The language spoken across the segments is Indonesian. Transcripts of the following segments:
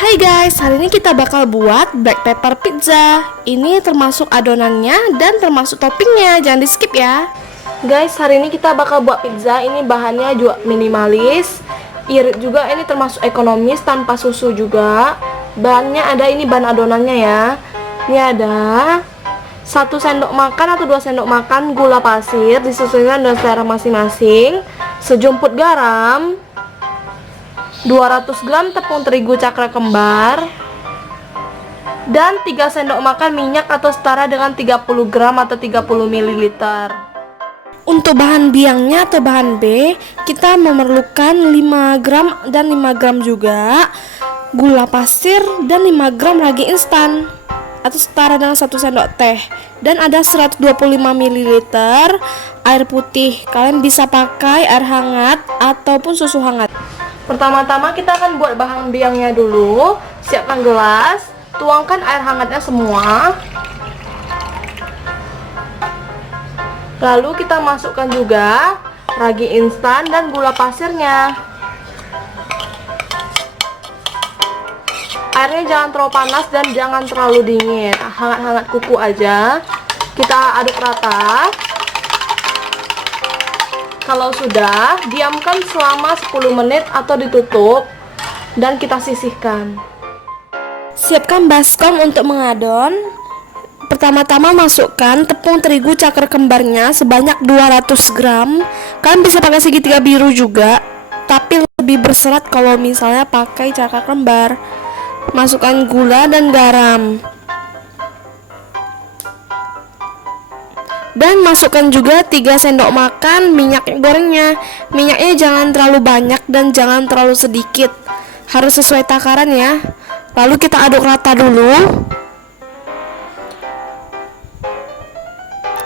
Hai guys, hari ini kita bakal buat black pepper pizza. Ini termasuk adonannya dan termasuk toppingnya, jangan di skip ya. Guys, hari ini kita bakal buat pizza. Ini bahannya juga minimalis, irit juga, ini termasuk ekonomis, tanpa susu juga. Bahannya ada, ini bahan adonannya ya. Ini ada 1 sendok makan atau 2 sendok makan gula pasir, disesuaikan dengan selera masing-masing. Sejumput garam, 200 gram tepung terigu cakra kembar, dan 3 sendok makan minyak atau setara dengan 30 gram atau 30 ml. Untuk bahan biangnya atau bahan B, kita memerlukan 5 gram dan 5 gram juga gula pasir dan 5 gram ragi instan atau setara dengan 1 sendok teh, dan ada 125 ml air putih. Kalian bisa pakai air hangat ataupun susu hangat. Pertama-tama kita akan buat bahan biangnya dulu. Siapkan gelas, tuangkan air hangatnya semua. Lalu kita masukkan juga ragi instan dan gula pasirnya. Airnya jangan terlalu panas dan jangan terlalu dingin, hangat-hangat kuku aja. Kita aduk rata. Kalau sudah, diamkan selama 10 menit atau ditutup dan kita sisihkan. Siapkan baskom untuk mengadon. Pertama-tama masukkan tepung terigu cakra kembarnya sebanyak 200 gram. Kalian bisa pakai segitiga biru juga, tapi lebih berserat kalau misalnya pakai cakra kembar. Masukkan gula dan garam. Dan masukkan juga 3 sendok makan minyak gorengnya. Minyaknya jangan terlalu banyak dan jangan terlalu sedikit, harus sesuai takaran ya. Lalu kita aduk rata dulu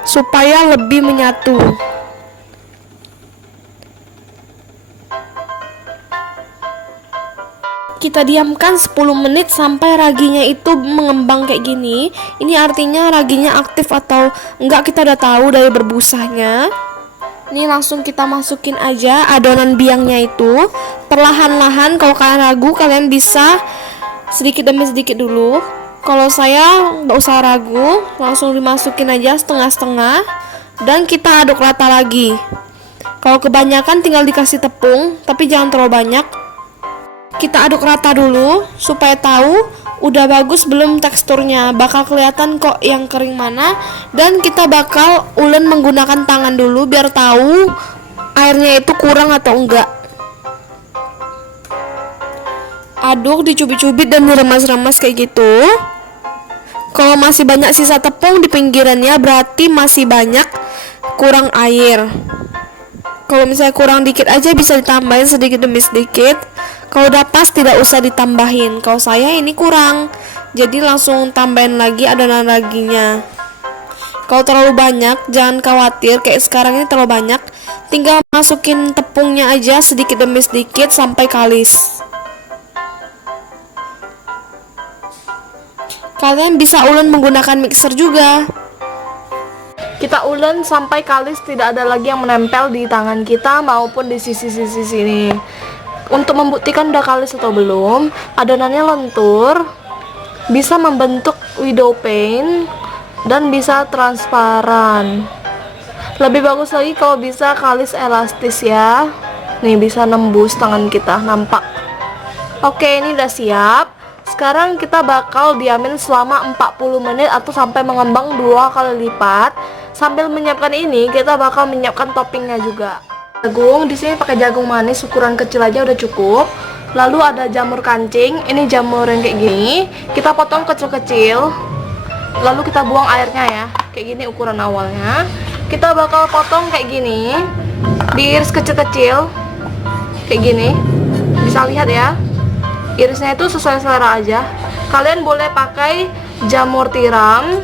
supaya lebih menyatu. Kita diamkan 10 menit sampai raginya itu mengembang kayak gini. Ini artinya raginya aktif atau enggak, kita udah tahu dari berbusanya. Ini langsung kita masukin aja adonan biangnya itu. Perlahan-lahan, kalau kalian ragu kalian bisa sedikit demi sedikit dulu. Kalau saya nggak usah ragu, langsung dimasukin aja setengah-setengah dan kita aduk rata lagi. Kalau kebanyakan tinggal dikasih tepung, tapi jangan terlalu banyak. Kita aduk rata dulu supaya tahu udah bagus belum teksturnya. Bakal kelihatan kok yang kering mana. Dan kita bakal ulen menggunakan tangan dulu biar tahu airnya itu kurang atau enggak. Aduk, dicubit-cubit dan diremas-remas kayak gitu. Kalau masih banyak sisa tepung di pinggirannya berarti masih banyak kurang air. Kalau misalnya kurang dikit aja bisa ditambahin sedikit demi sedikit. Kalau udah pas tidak usah ditambahin. Kalau saya ini kurang, jadi langsung tambahin lagi adonan raginya. Kalau terlalu banyak jangan khawatir, kayak sekarang ini terlalu banyak, tinggal masukin tepungnya aja sedikit demi sedikit sampai kalis. Kalian bisa ulen menggunakan mixer juga. Kita ulen sampai kalis, tidak ada lagi yang menempel di tangan kita maupun di sisi-sisi sini. Untuk membuktikan udah kalis atau belum, adonannya lentur, bisa membentuk window pane, dan bisa transparan. Lebih bagus lagi kalau bisa kalis elastis ya. Nih bisa nembus tangan kita, nampak. Oke, ini udah siap. Sekarang kita bakal diamin selama 40 menit atau sampai mengembang 2 kali lipat. Sambil menyiapkan ini, kita bakal menyiapkan toppingnya juga. Jagung, di sini pakai jagung manis ukuran kecil aja udah cukup. Lalu ada jamur kancing, ini jamur yang kayak gini, kita potong kecil-kecil. Lalu kita buang airnya ya, kayak gini ukuran awalnya. Kita bakal potong kayak gini, diiris kecil-kecil, kayak gini. Bisa lihat ya, irisnya itu sesuai selera aja. Kalian boleh pakai jamur tiram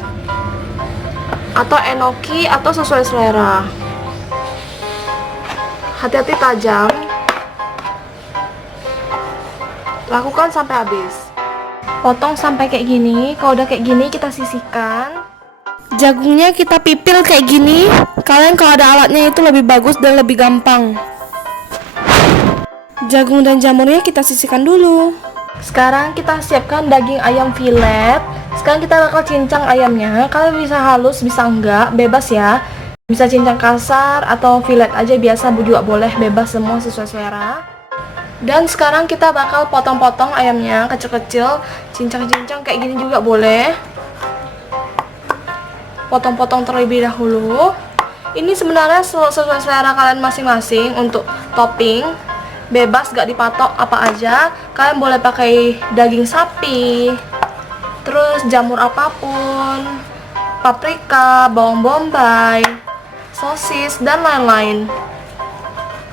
atau enoki atau sesuai selera. Hati-hati tajam. Lakukan sampai habis. Potong sampai kayak gini. Kalau udah kayak gini kita sisihkan. Jagungnya kita pipil kayak gini. Kalian kalau ada alatnya itu lebih bagus dan lebih gampang. Jagung dan jamurnya kita sisihkan dulu. Sekarang kita siapkan daging ayam filet. Sekarang kita bakal cincang ayamnya. Kalian bisa halus, bisa enggak, bebas ya. Bisa cincang kasar atau filet aja biasa juga boleh, bebas semua sesuai selera. Dan sekarang kita bakal potong-potong ayamnya kecil-kecil, cincang-cincang kayak gini juga boleh. Potong-potong terlebih dahulu. Ini sebenarnya sesuai selera kalian masing-masing untuk topping. Bebas, gak dipatok apa aja. Kalian boleh pakai daging sapi, terus jamur apapun, paprika, bawang bombay, sosis, dan lain-lain.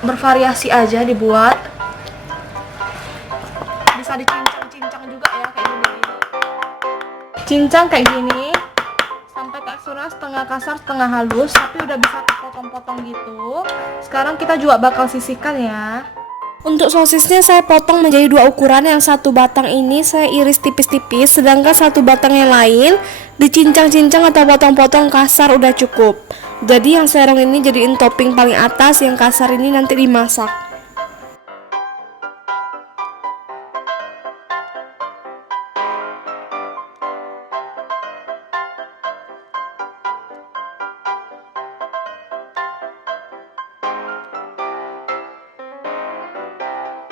Bervariasi aja dibuat. Bisa dicincang-cincang juga ya, kayak gini. Cincang kayak gini sampai teksturnya setengah kasar setengah halus, tapi udah bisa potong-potong gitu. Sekarang kita juga bakal sisihkan ya. Untuk sosisnya saya potong menjadi dua ukuran. Yang satu batang ini saya iris tipis-tipis, sedangkan satu batang yang lain dicincang-cincang atau potong-potong kasar udah cukup. Jadi yang serong ini jadiin topping paling atas, yang kasar ini nanti dimasak.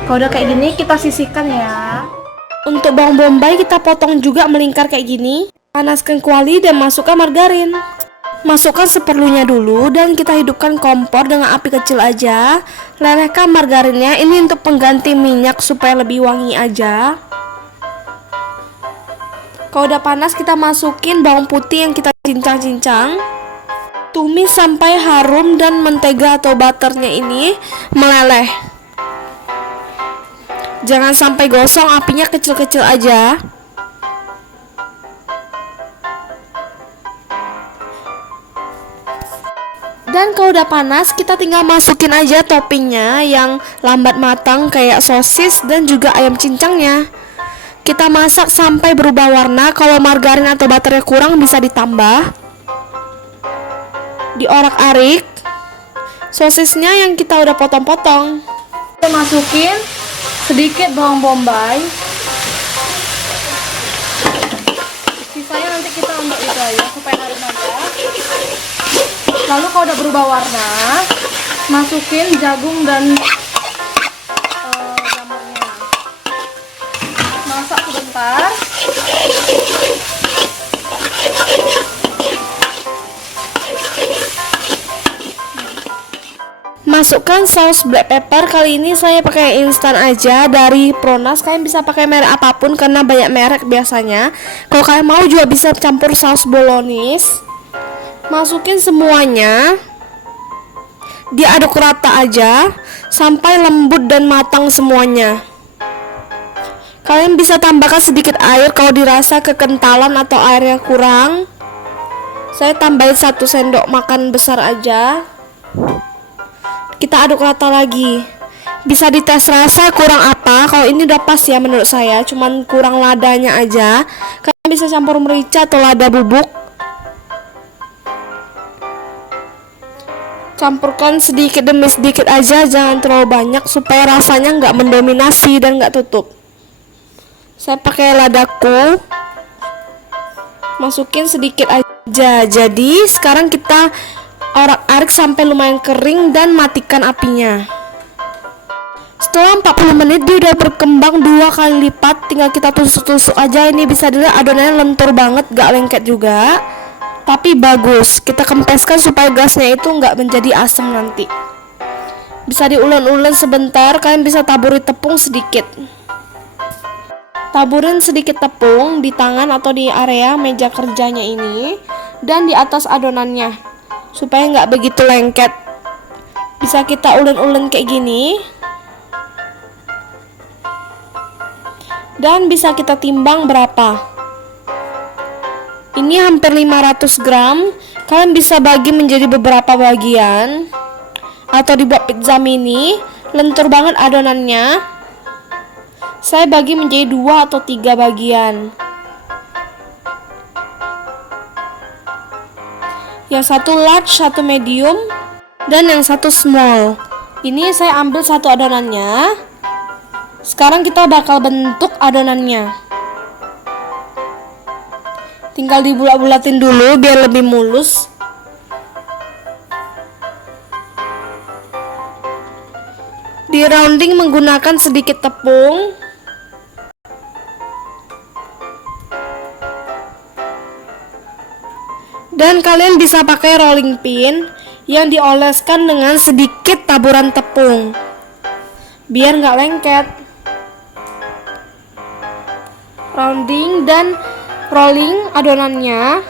Kalau udah kayak gini kita sisihkan ya. Untuk bawang bombay kita potong juga melingkar kayak gini. Panaskan kuali dan masukkan margarin. Masukkan seperlunya dulu dan kita hidupkan kompor dengan api kecil aja. Lelehkan margarinnya, ini untuk pengganti minyak supaya lebih wangi aja. Kalau udah panas kita masukin bawang putih yang kita cincang-cincang. Tumis sampai harum dan mentega atau butternya ini meleleh. Jangan sampai gosong, apinya kecil-kecil aja. Dan kalau udah panas, kita tinggal masukin aja toppingnya yang lambat matang kayak sosis dan juga ayam cincangnya. Kita masak sampai berubah warna. Kalau margarin atau butternya kurang bisa ditambah. Diorak-arik sosisnya yang kita udah potong-potong. Kita masukin sedikit bawang bombay. Sisanya nanti kita untuk itu aja supaya harum aja. Lalu kalau udah berubah warna, masukin jagung dan jamurnya. Masak sebentar. Masukkan saus black pepper. Kali ini saya pakai instan aja dari Pronas. Kalian bisa pakai merek apapun karena banyak merek biasanya. Kalau kalian mau juga bisa campur saus bolognese. Masukin semuanya. Diaduk rata aja sampai lembut dan matang semuanya. Kalian bisa tambahkan sedikit air kalau dirasa kekentalan atau airnya kurang. Saya tambahin 1 sendok makan besar aja. Kita aduk rata lagi. Bisa dites rasa kurang apa. Kalau ini udah pas ya menurut saya, cuman kurang ladanya aja. Kalian bisa campur merica atau lada bubuk. Campurkan sedikit demi sedikit aja, jangan terlalu banyak supaya rasanya nggak mendominasi dan nggak tutup. Saya pakai ladaku. Masukin sedikit aja. Jadi sekarang kita orak-arik sampai lumayan kering dan matikan apinya. Setelah 40 menit dia udah berkembang 2 kali lipat. Tinggal kita tusuk-tusuk aja. Ini bisa dilihat adonannya lentur banget, gak lengket juga, tapi bagus. Kita kempeskan supaya gasnya itu nggak menjadi asam nanti. Bisa diulen-ulen sebentar. Kalian bisa taburi tepung sedikit. Taburin sedikit tepung di tangan atau di area meja kerjanya ini dan di atas adonannya supaya nggak begitu lengket. Bisa kita ulen-ulen kayak gini dan bisa kita timbang berapa. Ini hampir 500 gram. Kalian bisa bagi menjadi beberapa bagian atau dibuat pizza mini. Lentur banget adonannya. Saya bagi menjadi 2 atau 3 bagian. Yang satu large, satu medium, dan yang satu small. Ini saya ambil satu adonannya. Sekarang kita bakal bentuk adonannya. Tinggal dibulat-bulatin dulu biar lebih mulus. Di rounding menggunakan sedikit tepung. Dan kalian bisa pakai rolling pin yang dioleskan dengan sedikit taburan tepung biar nggak lengket. Rounding dan rolling adonannya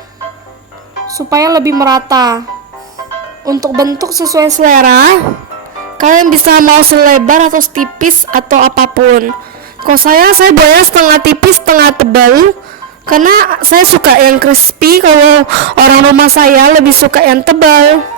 supaya lebih merata. Untuk bentuk sesuai selera, kalian bisa mau selebar atau setipis atau apapun. Kalau saya buatnya setengah tipis setengah tebal karena saya suka yang crispy. Kalau orang rumah saya lebih suka yang tebal.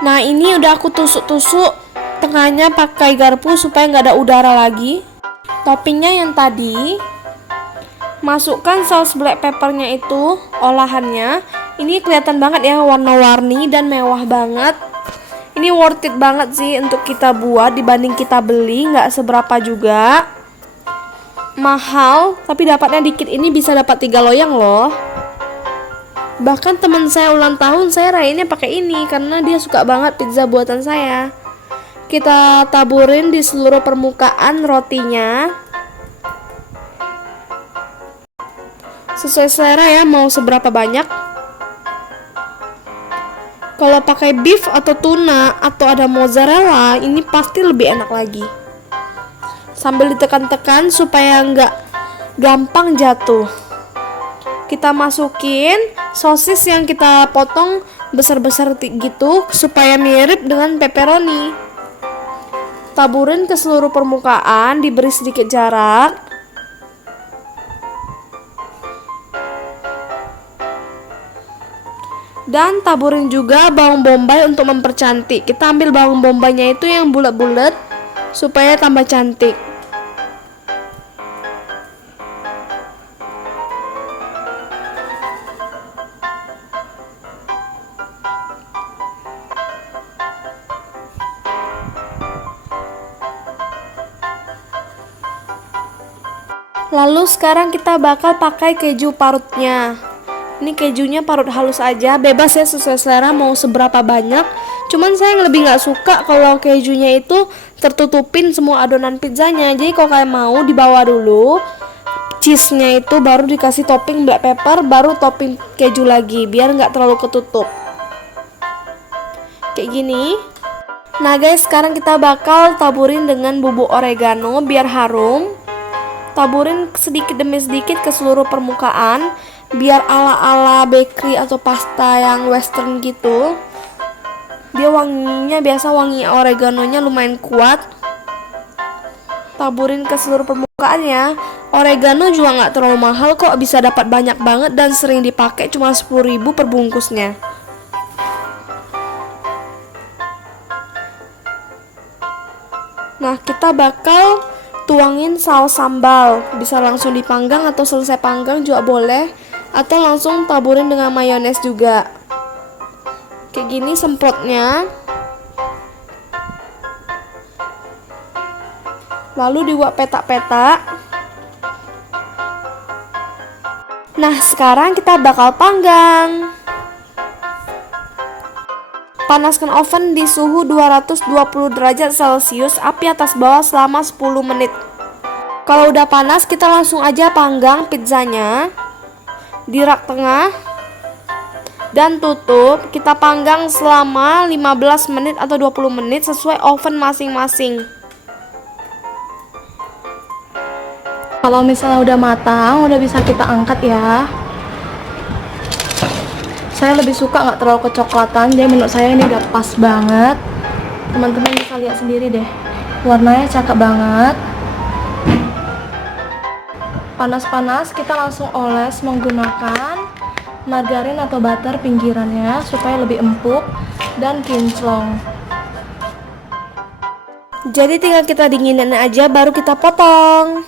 Nah, ini udah aku tusuk-tusuk tengahnya pakai garpu supaya nggak ada udara lagi. Toppingnya yang tadi, masukkan saus black peppernya itu, olahannya. Ini kelihatan banget ya warna-warni dan mewah banget. Ini worth it banget sih untuk kita buat dibanding kita beli, nggak seberapa juga. Mahal, tapi dapatnya dikit. Ini bisa dapat 3 loyang loh. Bahkan teman saya ulang tahun saya rayainnya pakai ini karena dia suka banget pizza buatan saya. Kita taburin di seluruh permukaan rotinya. Sesuai selera ya, mau seberapa banyak. Kalau pakai beef atau tuna atau ada mozzarella, ini pasti lebih enak lagi. Sambil ditekan-tekan supaya nggak gampang jatuh. Kita masukin sosis yang kita potong besar-besar gitu supaya mirip dengan pepperoni. Taburin ke seluruh permukaan, diberi sedikit jarak. Dan taburin juga bawang bombay untuk mempercantik. Kita ambil bawang bombaynya itu yang bulat-bulat supaya tambah cantik. Lalu sekarang kita bakal pakai keju parutnya. Ini kejunya parut halus aja, bebas ya sesuai selera mau seberapa banyak. Cuman saya lebih nggak suka kalau kejunya itu tertutupin semua adonan pizzanya. Jadi kalau kalian mau dibawa dulu cheese-nya itu baru dikasih topping black pepper, baru topping keju lagi biar nggak terlalu ketutup. Kayak gini. Nah guys, sekarang kita bakal taburin dengan bubuk oregano biar harum. Taburin sedikit demi sedikit ke seluruh permukaan biar ala-ala bakery atau pasta yang western gitu. Dia wanginya biasa wangi oreganonya lumayan kuat. Taburin ke seluruh permukaannya. Oregano juga nggak terlalu mahal kok, bisa dapat banyak banget dan sering dipakai, cuma 10.000 per bungkusnya. Nah, kita bakal tuangin saus sambal, bisa langsung dipanggang atau selesai panggang juga boleh, atau langsung taburin dengan mayones juga. Kayak gini semprotnya. Lalu dibuat petak-petak. Nah, sekarang kita bakal panggang. Panaskan oven di suhu 220 derajat Celcius, api atas bawah selama 10 menit. Kalau udah panas, kita langsung aja panggang pizzanya di rak tengah dan tutup. Kita panggang selama 15 menit atau 20 menit sesuai oven masing-masing. Kalau misalnya udah matang, udah bisa kita angkat ya. Saya lebih suka nggak terlalu kecoklatan, jadi menurut saya ini udah pas banget. Teman-teman bisa lihat sendiri deh, warnanya cakep banget. panas-panas, kita langsung oles menggunakan margarin atau butter pinggirannya supaya lebih empuk dan kinclong. Jadi tinggal kita dinginin aja baru kita potong.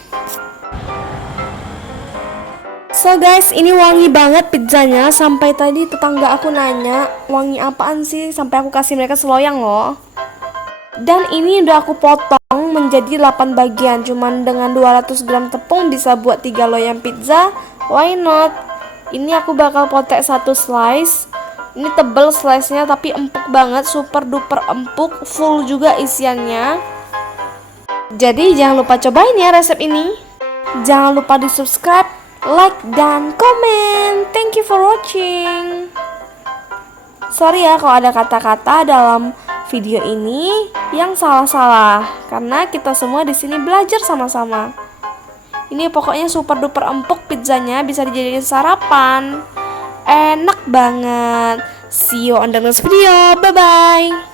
So guys, ini wangi banget pizzanya. Sampai tadi tetangga aku nanya, wangi apaan sih? Sampai aku kasih mereka seloyang loh. Dan ini udah aku potong menjadi 8 bagian. Cuman dengan 200 gram tepung bisa buat 3 loyang pizza. Why not? Ini aku bakal potek 1 slice. Ini tebel slice-nya tapi empuk banget, super duper empuk, full juga isiannya. Jadi jangan lupa cobain ya resep ini. Jangan lupa di subscribe, like, dan komen. Thank you for watching. Sorry ya kalau ada kata-kata dalam video ini yang salah-salah, karena kita semua di sini belajar sama-sama. Ini pokoknya super duper empuk pizzanya, bisa dijadikan sarapan. Enak banget. See you on the next video. Bye bye.